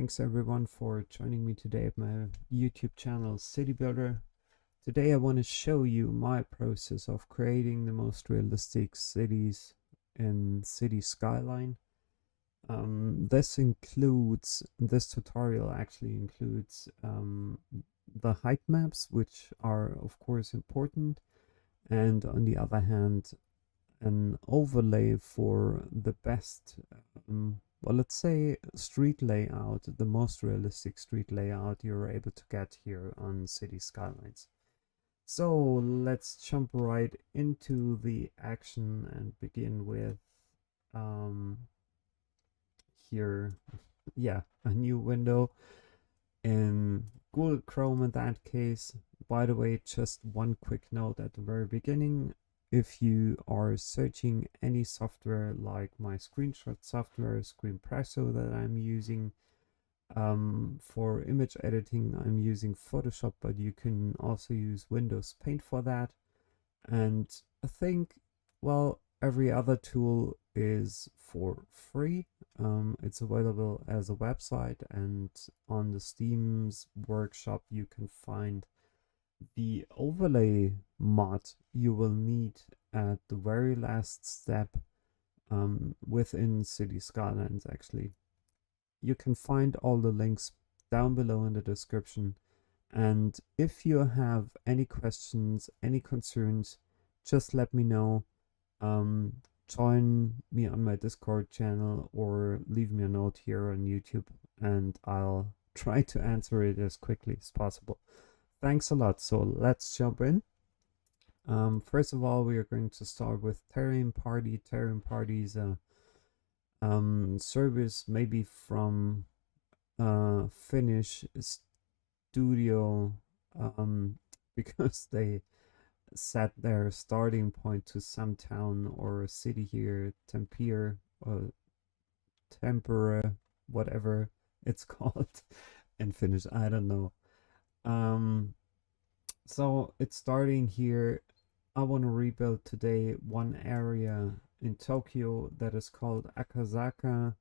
Thanks everyone for joining me today at my YouTube channel citybuilder. Today I want to show you my process of creating the most realistic cities in City Skyline. This tutorial actually includes the height maps, which are of course important, and on the other hand an overlay for the best well, let's say street layout, the most realistic street layout you're able to get here on City Skylines. So let's jump right into the action and begin with here, yeah, a new window in Google Chrome in that case. By the way, just one quick note at the very beginning. If you are searching any software like my screenshot software, Screenpresso, that I'm using for image editing, I'm using Photoshop, but you can also use Windows Paint for that. And I think, well, every other tool is for free. It's available as a website, and on the Steam's workshop you can find the overlay mod you will need at the very last step within City Skylines. Actually, you can find all the links down below in the description, and if you have any questions, any concerns, just let me know. Join me on my Discord channel or leave me a note here on YouTube, and I'll try to answer it as quickly as possible. Thanks a lot. So let's jump in. First of all, we are going to start with Terrain.Party. Terrain.Party is a service maybe from Finnish studio because they set their starting point to some town or city here, Tampere or Tempera, whatever it's called in Finnish. I don't know. So it's starting here. I want to rebuild today one area in Tokyo that is called Akasaka,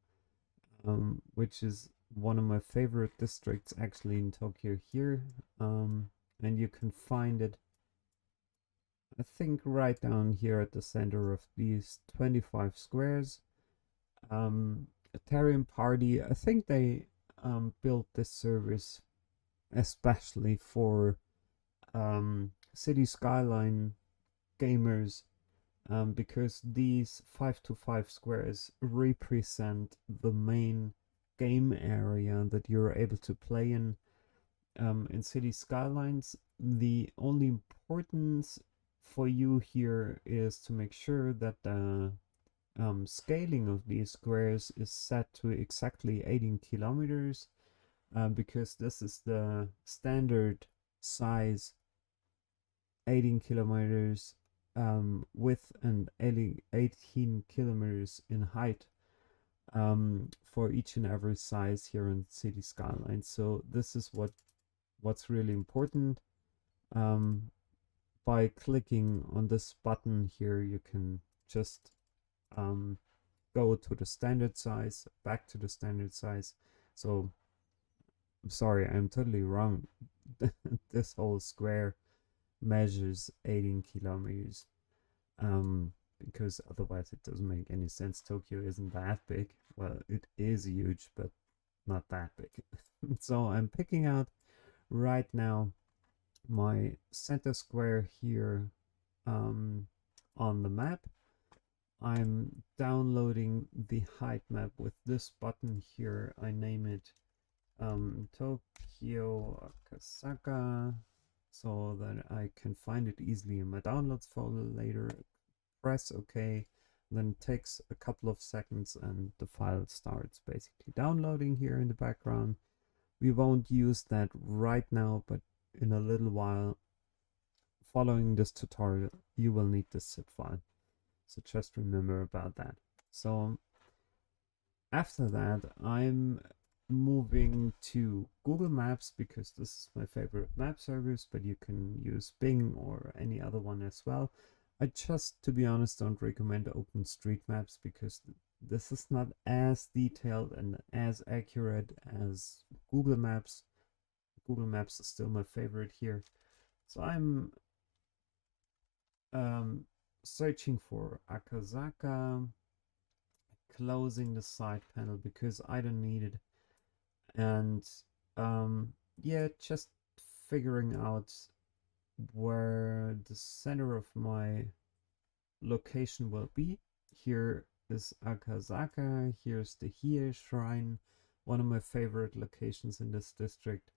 which is one of my favorite districts actually in Tokyo here. And you can find it, I think, right down here at the center of these 25 squares. Terrain.Party, I think they built this service especially for City Skyline gamers, because these 5x5 squares represent the main game area that you're able to play in City Skylines. The only importance for you here is to make sure that the scaling of these squares is set to exactly 18 kilometers, because this is the standard size, 18 kilometers width and 18 kilometers in height for each and every size here in City Skylines. So this is what's really important. By clicking on this button here, you can just go to the standard size, back to the standard size. So I'm sorry, I'm totally wrong. This whole square measures 18 kilometers, because otherwise it doesn't make any sense. Tokyo isn't that big. Well, it is huge, but not that big. So I'm picking out right now my center square here on the map. I'm downloading the height map with this button here. I name it Tokyo Akasaka, so that I can find it easily in my downloads folder later. Press OK, then it takes a couple of seconds and the file starts basically downloading here in the background. We won't use that right now, but in a little while, following this tutorial, you will need this zip file. So just remember about that. So after that, I'm moving to Google Maps because this is my favorite map service, but you can use Bing or any other one as well. I just, to be honest, don't recommend OpenStreetMaps because this is not as detailed and as accurate as Google Maps. Google Maps is still my favorite here. So I'm um, searching for Akazaka, closing the side panel because I don't need it. And yeah, just figuring out where the center of my location will be. Here is Akazaka, here's the Hie Shrine, one of my favorite locations in this district.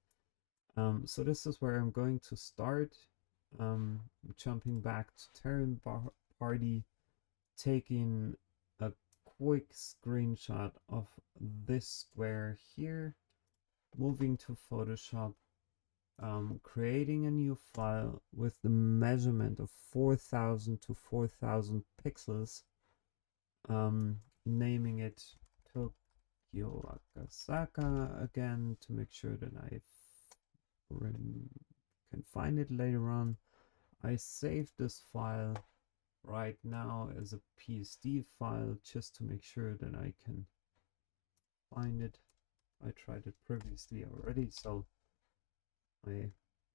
So this is where I'm going to start. Jumping back to Terrain.Party, taking a quick screenshot of this square here, moving to Photoshop, creating a new file with the measurement of 4000 to 4000 pixels, naming it Tokyo Akasaka again to make sure that I can find it later on. I saved this file right now as a PSD file just to make sure that I can find it. I tried it previously already, so I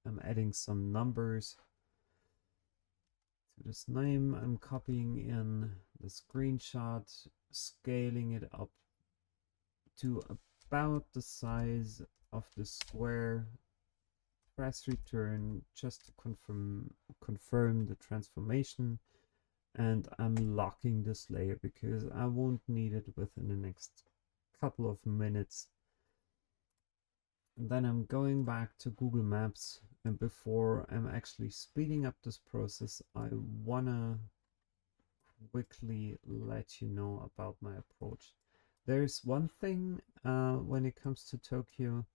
am adding some numbers to this name. I'm copying in the screenshot, scaling it up to about the size of the square. Press return just to confirm the transformation, and I'm locking this layer because I won't need it within the next couple of minutes. And then I'm going back to Google Maps, and before I'm actually speeding up this process, I wanna quickly let you know about my approach. There's one thing when it comes to Tokyo,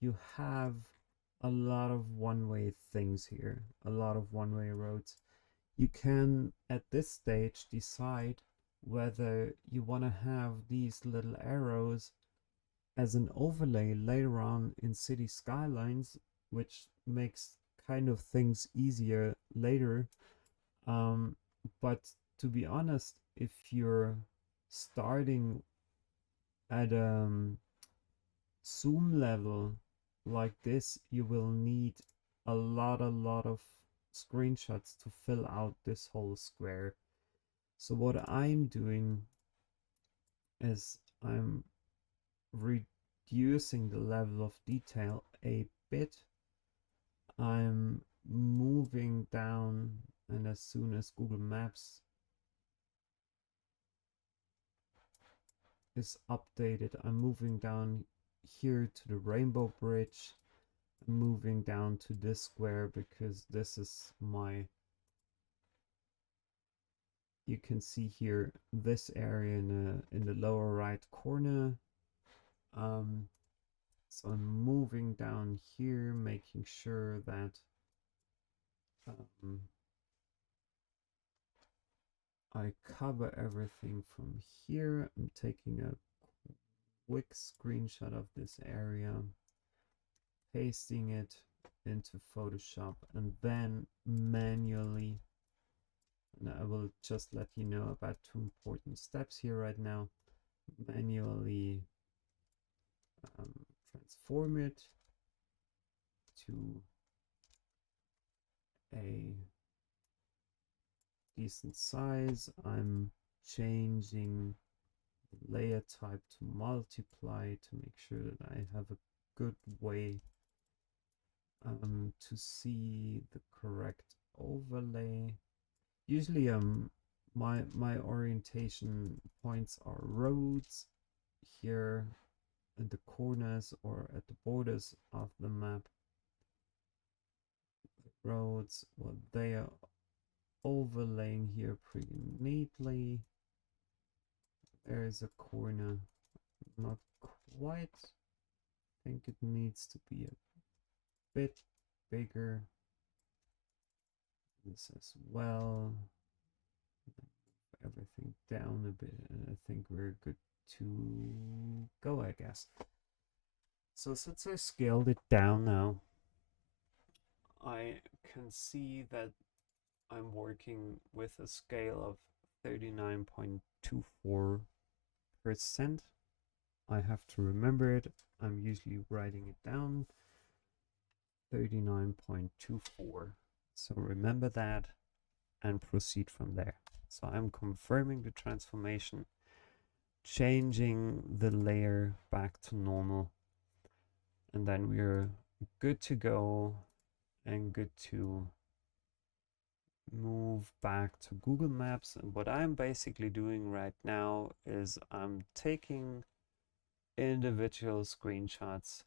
you have a lot of one-way things here, a lot of one-way roads. You can, at this stage, decide whether you want to have these little arrows as an overlay later on in City Skylines, which makes kind of things easier later. But to be honest, if you're starting at zoom level like this, you will need a lot of screenshots to fill out this whole square. So what I'm doing is I'm reducing the level of detail a bit. I'm moving down, and as soon as Google Maps is updated, I'm moving down here to the Rainbow Bridge, moving down to this square because this is my, you can see here this area in the lower right corner. So I'm moving down here, making sure that I cover everything from here. I'm taking a quick screenshot of this area, pasting it into Photoshop, and then manually, and I will just let you know about two important steps here right now, manually transform it to a decent size. I'm changing the layer type to multiply to make sure that I have a good way to see the correct overlay. Usually my orientation points are roads here in the corners or at the borders of the map. Roads, well, they are overlaying here pretty neatly. There is a corner, not quite. I think it needs to be a bit bigger. This as well. Everything down a bit, and I think we're good to go, I guess. So since I scaled it down now, I can see that I'm working with a scale of 39.24%. I have to remember it. I'm usually writing it down. 39.24. So remember that and proceed from there. So I'm confirming the transformation, changing the layer back to normal, and then we're good to go and good to move back to Google Maps. And what I'm basically doing right now is I'm taking individual screenshots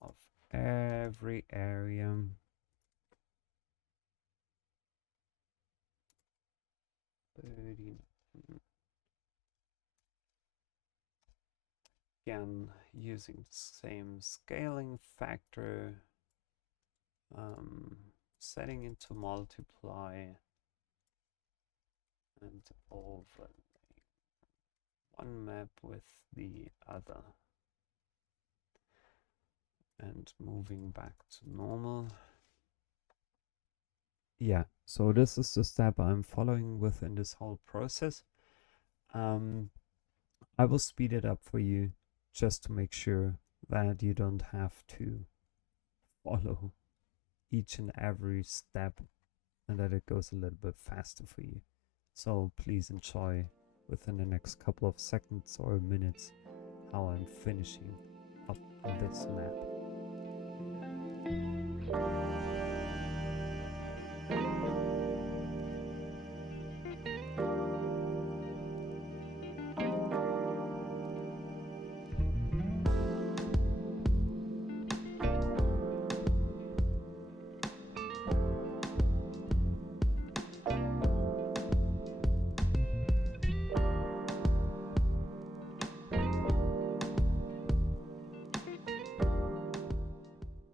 of every area. Again, using the same scaling factor, setting into multiply and overlay one map with the other and moving back to normal. Yeah, so this is the step I'm following within this whole process. I will speed it up for you just to make sure that you don't have to follow each and every step and that it goes a little bit faster for you. So please enjoy within the next couple of seconds or minutes how I'm finishing up this map.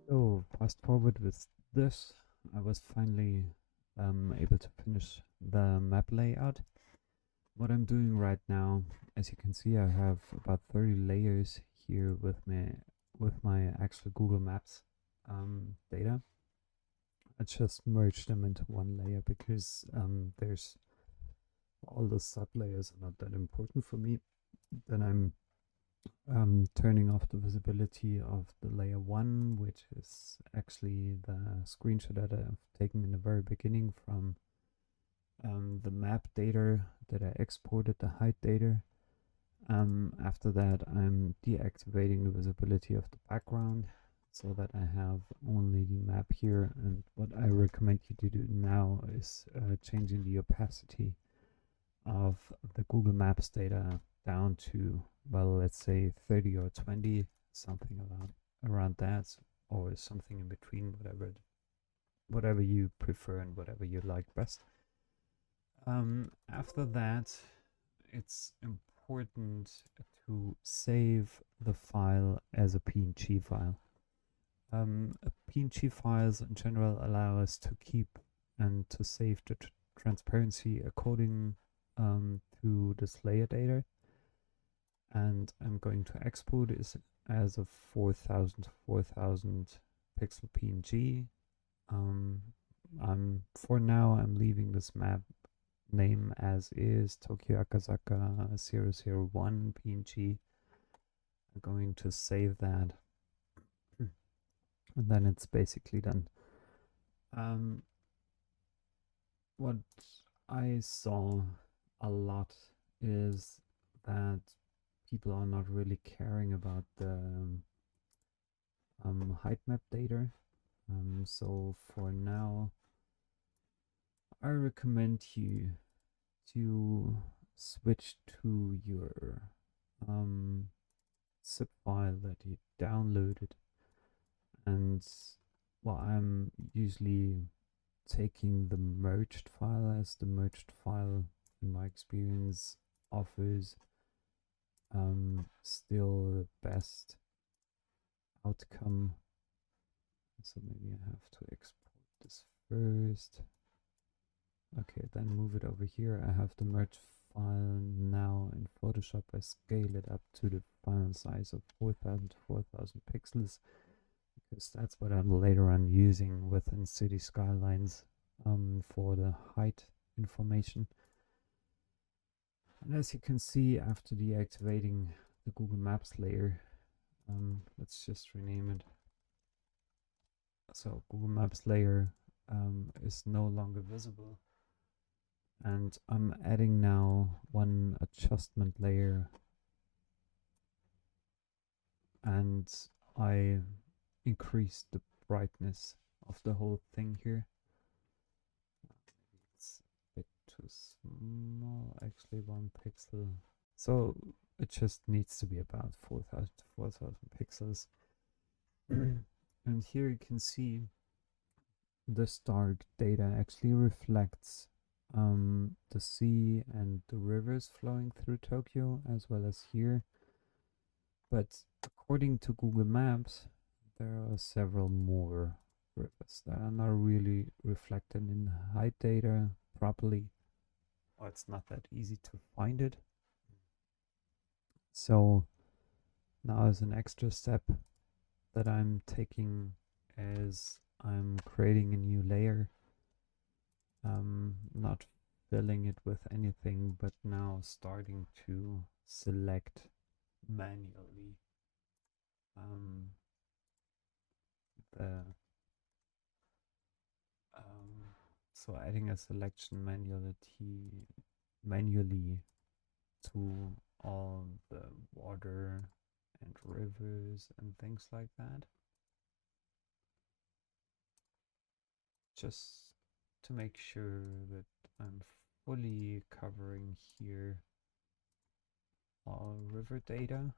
So fast forward with this, I was finally able to finish the map layout. What I'm doing right now, as you can see, I have about 30 layers here with my actual Google Maps data. I just merged them into one layer because there's all the sub layers are not that important for me. Then I'm turning off the visibility of the layer 1, which is actually the screenshot that I've taken in the very beginning from the map data that I exported, the height data. After that, I'm deactivating the visibility of the background so that I have only the map here. And what I recommend you to do now is changing the opacity of the Google Maps data down to, well, let's say 30 or 20, something around that, or something in between, whatever you prefer and whatever you like best. After that, it's important to save the file as a PNG file. PNG files in general allow us to keep and to save the transparency according to this layer data. And I'm going to export it as a 4000 pixel PNG. For now, I'm leaving this map name as is, Tokyo Akasaka 001 PNG. I'm going to save that, and then it's basically done. What I saw a lot is that people are not really caring about the height map data. So for now, I recommend you to switch to your zip file that you downloaded. And well, I'm usually taking the merged file, as the merged file in my experience offers still the best outcome. So maybe I have to export this first. Okay, then move it over here. I have the merged file now in Photoshop. I scale it up to the final size of 4000 to 4000 pixels because that's what I'm later on using within City Skylines for the height information. And as you can see, after deactivating the Google Maps layer, let's just rename it. So Google Maps layer is no longer visible. And I'm adding now one adjustment layer, and I increased the brightness of the whole thing here. It's a bit too small, actually 1 pixel. So it just needs to be about 4,000 pixels. And here you can see the Stark data actually reflects the sea and the rivers flowing through Tokyo, as well as here. But according to Google Maps, there are several more rivers that are not really reflected in height data properly, or it's not that easy to find it. So now as an extra step that I'm taking is I'm creating a new layer, not filling it with anything, but now starting to select manually so adding a selection manually to all the water and rivers and things like that, just to make sure that I'm fully covering here all river data,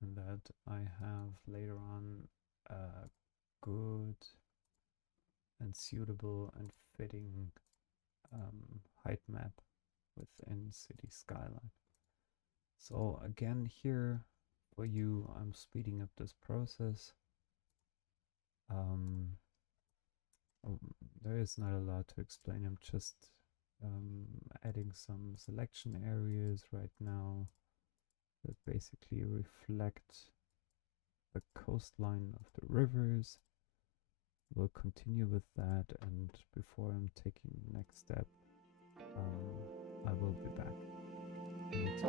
and that I have later on a good and suitable and fitting height map within City Skyline. So again, here for you, I'm speeding up this process. There is not a lot to explain. I'm just adding some selection areas right now that basically reflect the coastline of the rivers. We'll continue with that, and before I'm taking the next step, I will be back. And it's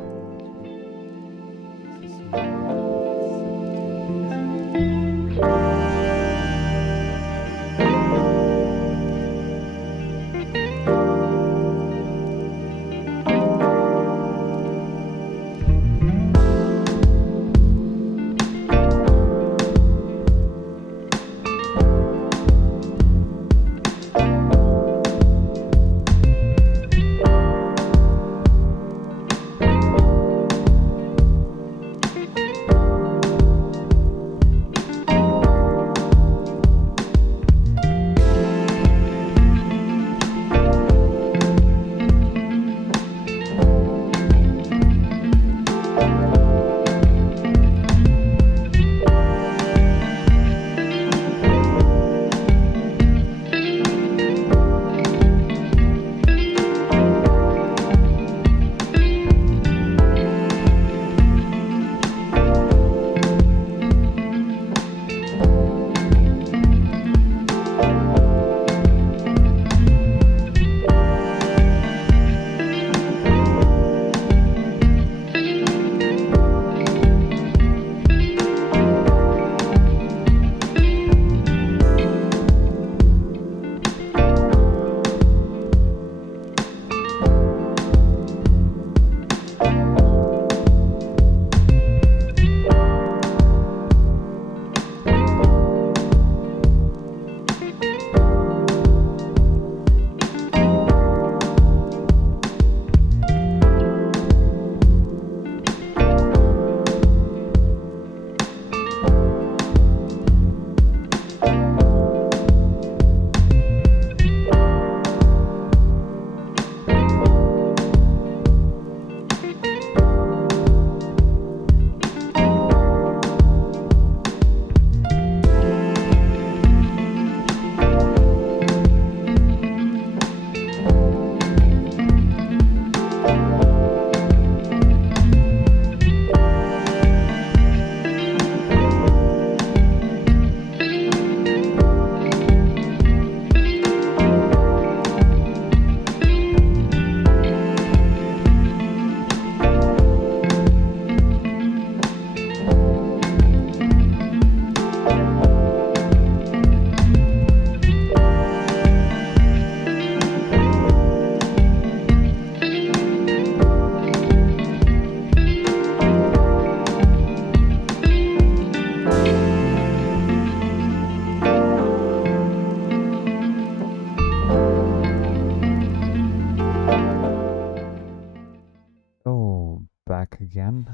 back again.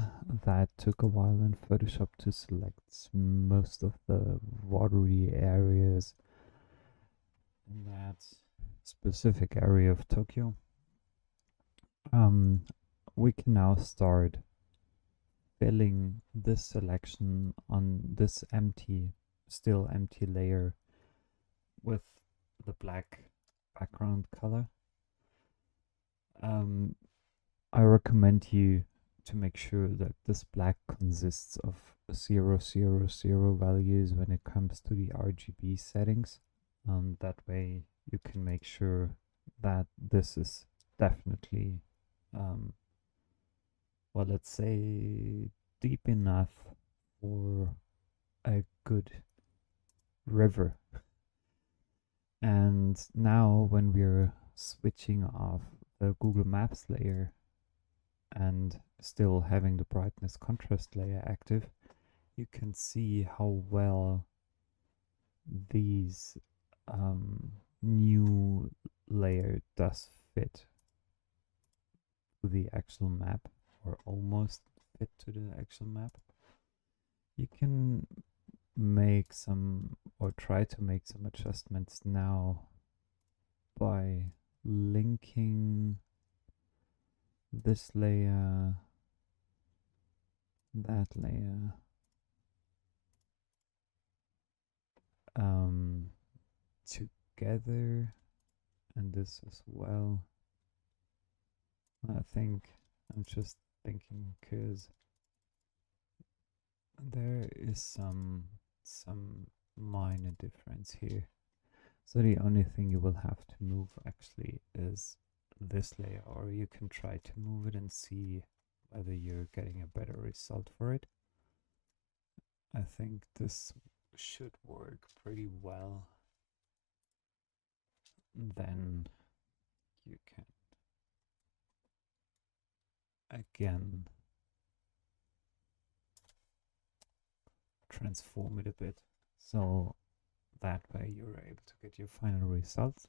That took a while in Photoshop to select most of the watery areas in that specific area of Tokyo. We can now start filling this selection on this still empty layer with the black background color. I recommend you to make sure that this black consists of 000 values when it comes to the RGB settings. That way you can make sure that this is definitely, well, let's say deep enough for a good river. And now when we're switching off the Google Maps layer and still having the brightness contrast layer active, you can see how well these new layer does fit to the actual map, or almost fit to the actual map. You can make some, or try to make some adjustments now by linking this layer, that layer, together, and this as well. I think I'm just thinking because there is some minor difference here. So the only thing you will have to move actually is this layer, or you can try to move it and see whether you're getting a better result for it. I think this should work pretty well. Then you can again transform it a bit, so that way you're able to get your final results.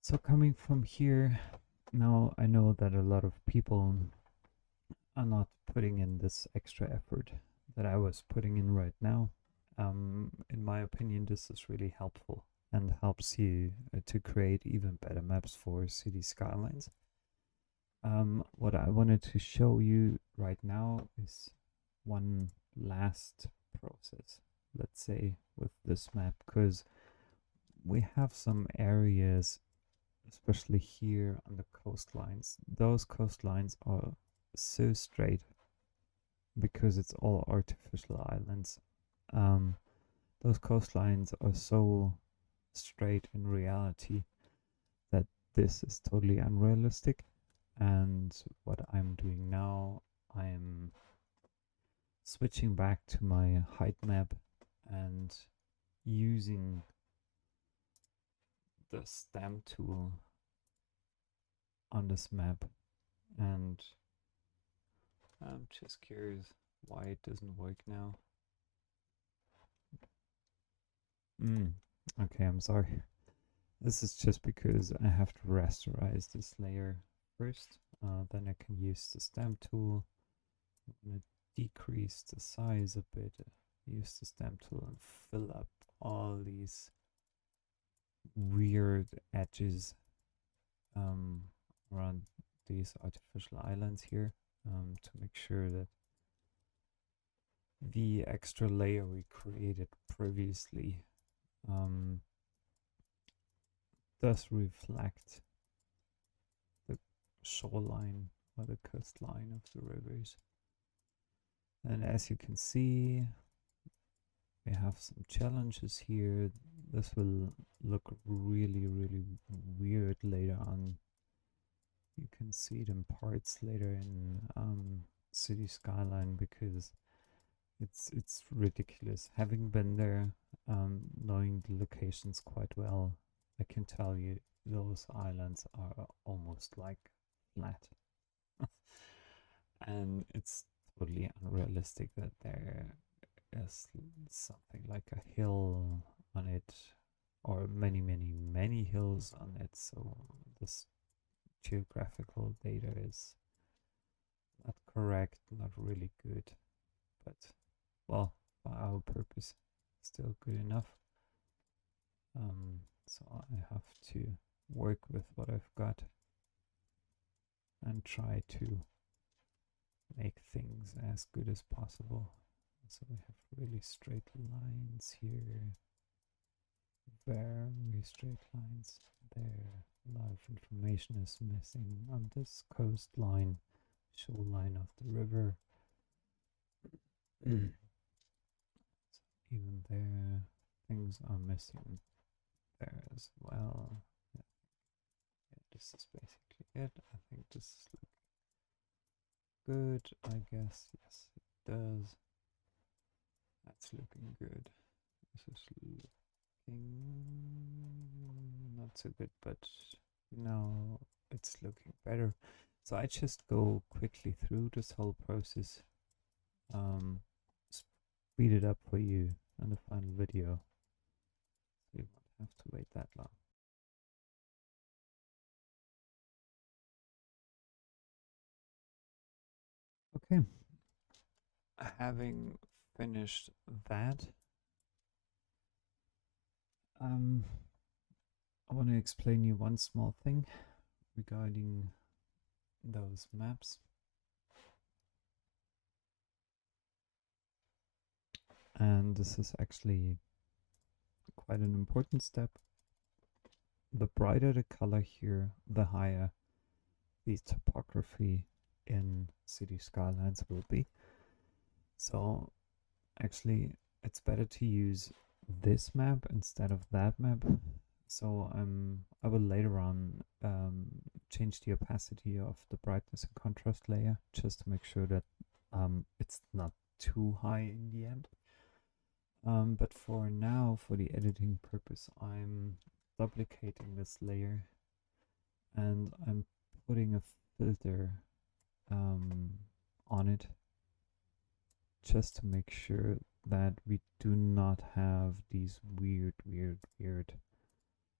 So coming from here, now I know that a lot of people are not putting in this extra effort that I was putting in right now. In my opinion, this is really helpful and helps you to create even better maps for city skylines. What I wanted to show you right now is one last process, let's say, with this map, because we have some areas, especially here on the coastlines. Those coastlines are so straight because it's all artificial islands. Those coastlines are so straight in reality that this is totally unrealistic. And what I'm doing now, I'm switching back to my height map and using the stamp tool on this map. And I'm just curious why it doesn't work now. Okay, I'm sorry. This is just because I have to rasterize this layer first. Then I can use the stamp tool. I'm gonna decrease the size a bit, use the stamp tool and fill up all these weird edges around these artificial islands here, to make sure that the extra layer we created previously does reflect the shoreline or the coastline of the rivers. And as you can see, we have some challenges here. This will look really, really weird later on. You can see it in parts later in City Skyline, because it's ridiculous. Having been there, knowing the locations quite well, I can tell you those islands are almost like flat. And it's totally unrealistic that there is something like a hill on it, or many hills on it. So this geographical data is correct, not really good, but well, for our purpose, still good enough. So I have to work with what I've got and try to make things as good as possible. So we have really straight lines here, very straight lines there. A lot of information is missing on this coastline, shoreline of the river. Even there, things are missing there as well. Yeah, this is basically it. I think this is good, I guess. Yes, it does. That's looking good. This is looking not so good, but now it's looking better. So I just go quickly through this whole process, speed it up for you in the final video. So you won't have to wait that long. Okay, having finished that, I want to explain you one small thing regarding those maps. And this is actually quite an important step. The brighter the color here, the higher the topography in city skylines will be. So actually it's better to use this map instead of that map. So I will later on change the opacity of the brightness and contrast layer just to make sure that it's not too high in the end. But for now, for the editing purpose, I'm duplicating this layer and I'm putting a filter on it just to make sure that we do not have these weird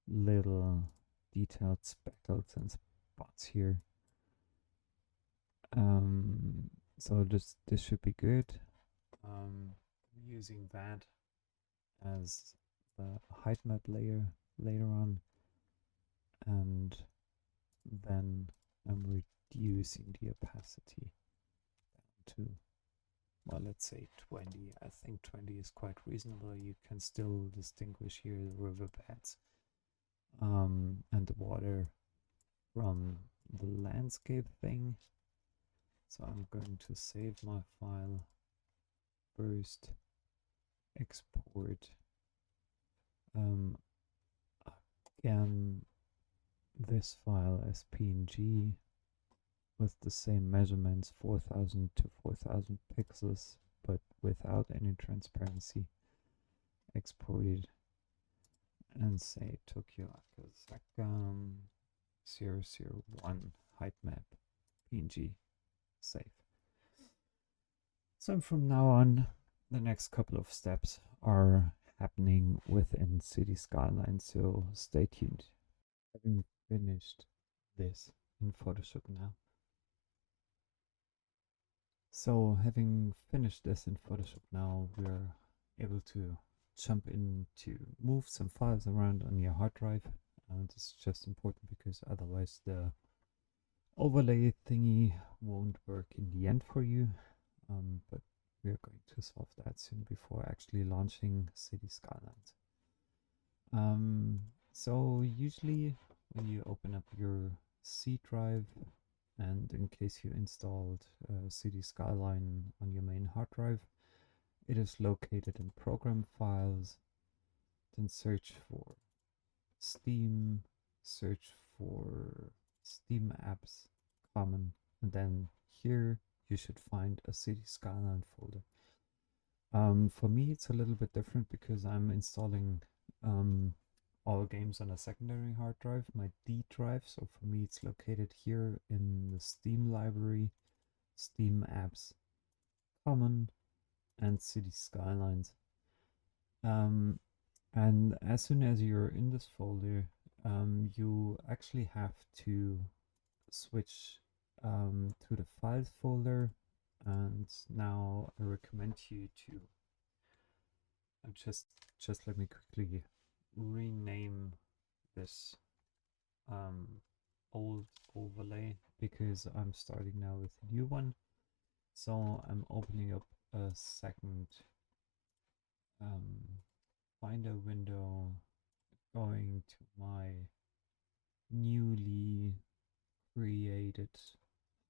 little detailed speckles and spots here. So this should be good. Using that as the height map layer later on, and then I'm reducing the opacity down to, well, let's say 20. I think 20 is quite reasonable. You can still distinguish here the riverbeds and the water from the landscape thing. So I'm going to save my file first, export again this file as PNG with the same measurements, 4000 to 4000 pixels, but without any transparency. Exported and say Tokyo Akasaka 001 height map PNG. Save. So from now on, the next couple of steps are happening within City Skylines, so stay tuned. Having finished this in Photoshop now. So having finished this in Photoshop now, we're able to jump in to move some files around on your hard drive. And it's just important because otherwise the overlay thingy won't work in the end for you. But we're going to solve that soon before actually launching City Skylines. So usually when you open up your C drive, and in case you installed City Skyline on your main hard drive, it is located in Program Files, then search for Steam, search for Steam Apps, Common, and then here you should find a City Skyline folder. For me it's a little bit different because I'm installing all games on a secondary hard drive, my D drive, so for me it's located here in the Steam library, Steam Apps, Common, and City Skylines. And as soon as you're in this folder, you actually have to switch to the files folder And now I recommend you to just let me quickly rename this old overlay, because I'm starting now with a new one. So I'm opening up a second Finder window, going to my newly created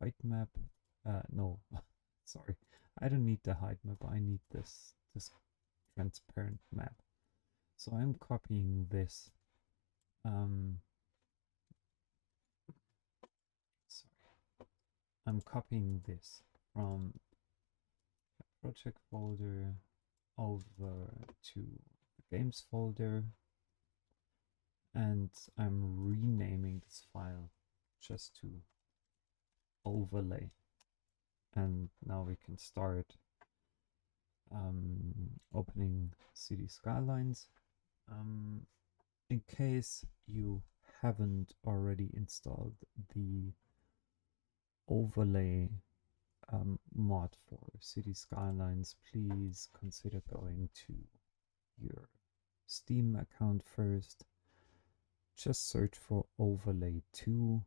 height map. No, sorry, I don't need the height map. I need this transparent map. So I'm copying this. Sorry, I'm copying this from the project folder over to the games folder, and I'm renaming this file just to overlay. And now we can start opening City Skylines. In case you haven't already installed the overlay mod for City Skylines, please consider going to your Steam account first. Just search for overlay 2,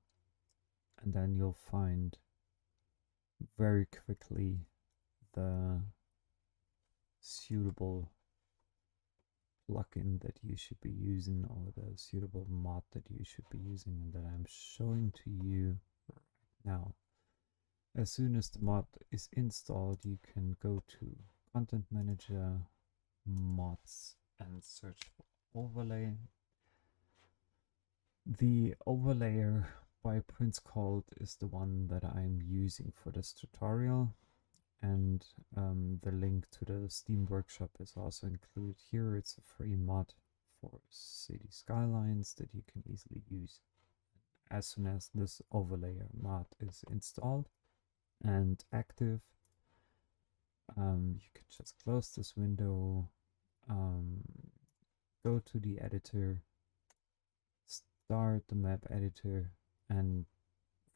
and then you'll find very quickly the suitable plugin that you should be using, or the suitable mod that you should be using, and that I'm showing to you right now. As soon as the mod is installed, you can go to Content Manager, Mods, and search for overlay. The overlayer by Prince Cold is the one that I'm using for this tutorial, and the link to the Steam Workshop is also included here. It's a free mod for City Skylines that you can easily use. As soon as this overlayer mod is installed and active, you can just close this window, go to the editor, start the map editor, and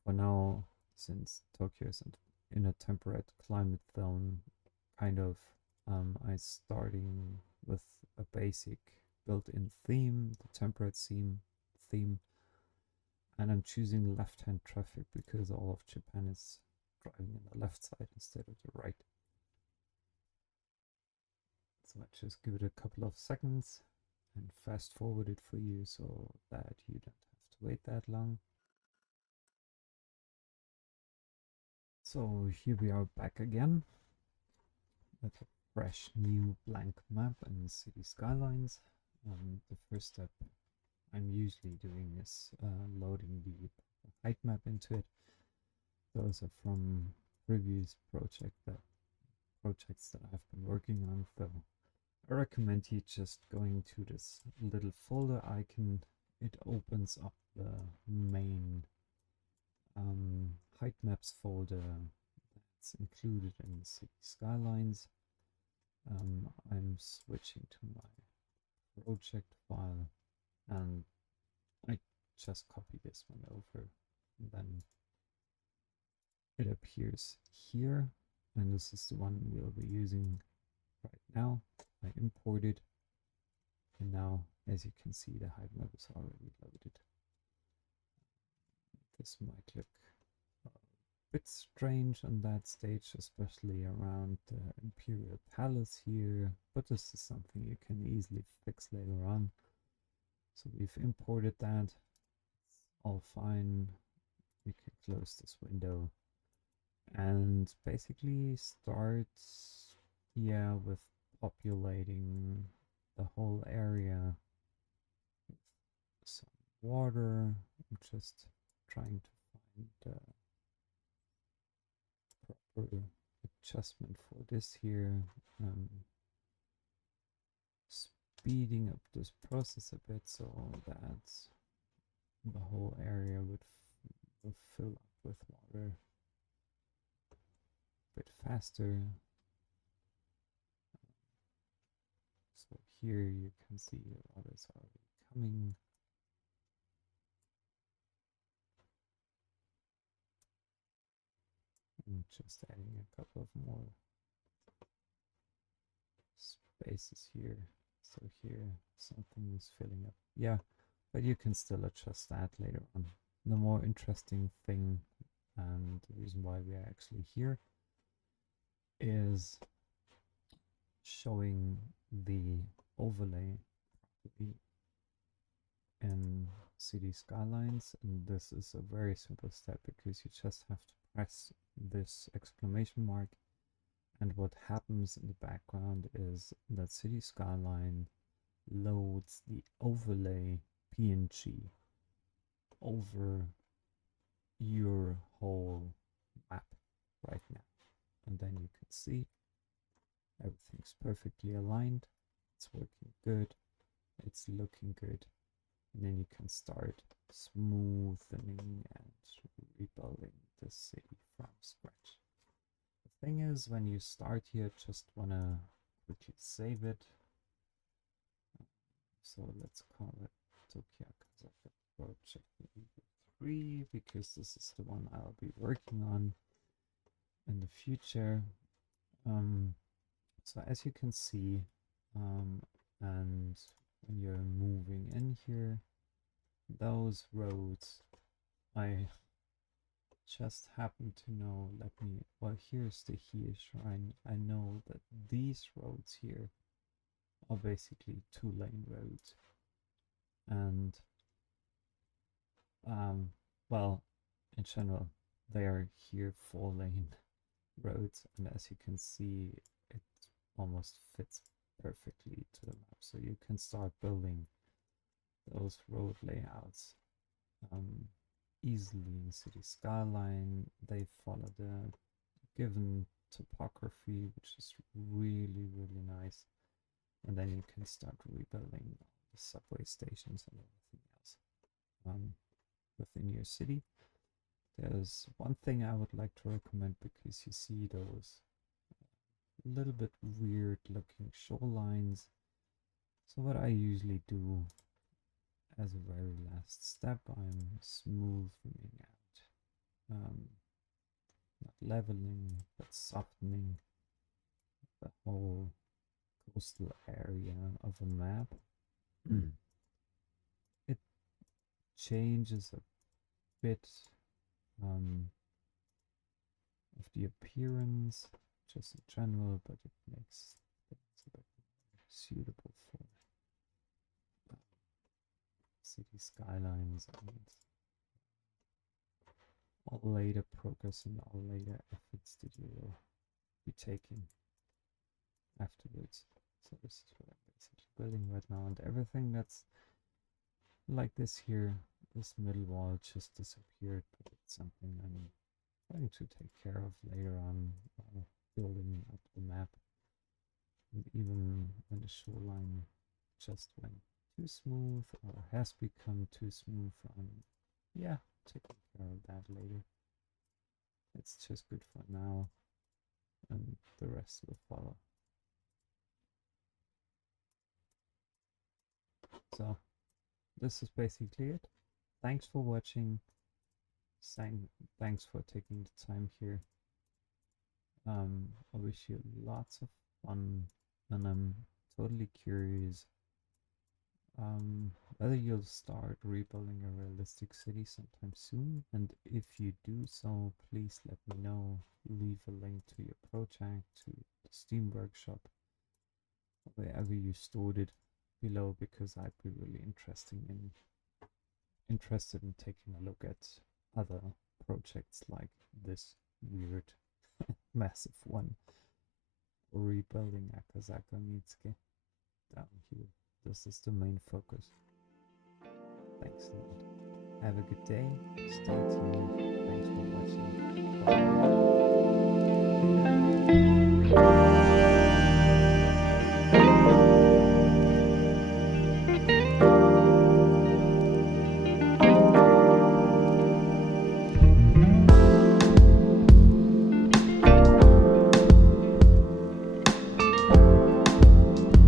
for now, since Tokyo is in a temperate climate zone, kind of, I'm starting with a basic built-in theme, the temperate theme, and I'm choosing left-hand traffic because all of Japan is driving on the left side instead of the right. So I just give it a couple of seconds and fast forward it for you so that you don't have to wait that long. So here we are back again with a fresh new blank map in City Skylines. The first step I'm usually doing is loading the height map into it. Those are from previous projects that I've been working on. So I recommend you just going to this little folder icon. It opens up the main height maps folder that's included in the City Skylines. I'm switching to my project file, and I just copy this one over, and then it appears here, and this is the one we'll be using right now. I import it, and now, as you can see, the height map is already loaded. This might look a bit strange on that stage, especially around the Imperial Palace here, but this is something you can easily fix later on. So we've imported that, it's all fine. We can close this window and basically start, with populating the whole area with some water. I'm just trying to find the proper adjustment for this here. Speeding up this process a bit so that the whole area would fill up with water a bit faster. So here you can see the water is already coming. I'm just adding a couple of more spaces here. So here something is filling up. Yeah, but you can still adjust that later on. The more interesting thing, and the reason why we are actually here, is showing the overlay property in City Skylines. And this is a very simple step because you just have to press this exclamation mark, and what happens in the background is that City Skyline loads the overlay PNG over your whole map right now. And then you can see everything's perfectly aligned, it's working good, it's looking good, and then you can start smoothening and rebuilding the city from scratch. The thing is, when you start here, just wanna quickly save it. So let's call it Tokyo Kazaka Project 3 because this is the one I'll be working on in the future. So as you can see, and when you're moving in here, those roads, I just happen to know, well, here's the Hiei Shrine. I know that these roads here are basically 2-lane roads. And, well, in general, they are here 4-lane roads. And as you can see, it almost fits perfectly to the map. So you can start building those road layouts easily in City Skyline. They follow the given topography, which is really, really nice. And then you can start rebuilding the subway stations and everything else within your city. There's one thing I would like to recommend because you see those little bit weird looking shorelines. So what I usually do as a very last step, I'm smoothing out, not leveling, but softening the whole coastal area of a map. It changes a bit of the appearance, just in general, but it makes things a bit more suitable for City Skylines and all later progress and all later efforts that you will be taking afterwards. So this is what I'm basically building right now, and everything that's like this here, this middle wall just disappeared, but it's something I'm going to take care of later on while building up the map. And even when the shoreline just went too smooth or has become too smooth, yeah, taking care of that later. It's just good for now, and the rest will follow. So this is basically it. Thanks for watching. Thanks for taking the time here. I wish you lots of fun, and I'm totally curious whether you'll start rebuilding a realistic city sometime soon. And if you do so, please let me know. Leave a link to your project, to the Steam Workshop, wherever you stored it below, because I'd be really interested in taking a look at other projects like this weird massive one, rebuilding Akasaka Mitsuke down here. This is the main focus. Thanks a lot. Have a good day. Stay tuned. Thanks for watching.